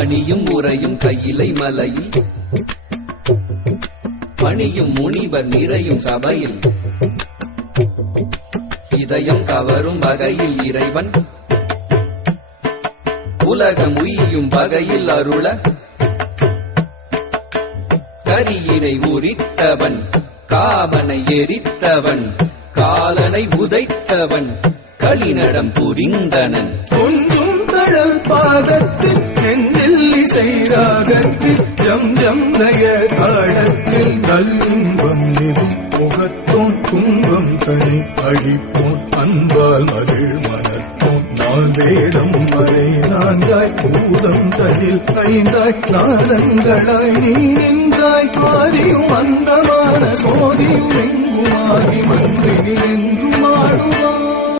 அணியும் உரையும் கையிலை மலையில் பணியும் முனிவர் நிறையும் சபையில் இதயம் கவரும் வகையில் இறைவன் உலகம் உய்யும் வகையில் அருள கரியினை உரித்தவன் காவனை எரித்தவன் காலனை உதைத்தவன் களிநடம் புரிந்தனன் கொஞ்சும் கடல் பாதத்தில் நெஞ்சில் இசை ராகத்தில் ஜம் ஜம் லய தாளத்தில் நல்லின்பம் நிறும் முகத்தோன் துன்பம் தனி அழிப்போன் அன்பால் மகிழ் மனத்தோன் நாள் வேதம் வரை நான்காய் பூதம் தனில் ஐந்தாய் நாதங்களாய் நீ நின்றாய் ஆதியும் அந்தமான சோதியும் எங்குமாகி மன்றினில் என்றும் ஆடுவான்.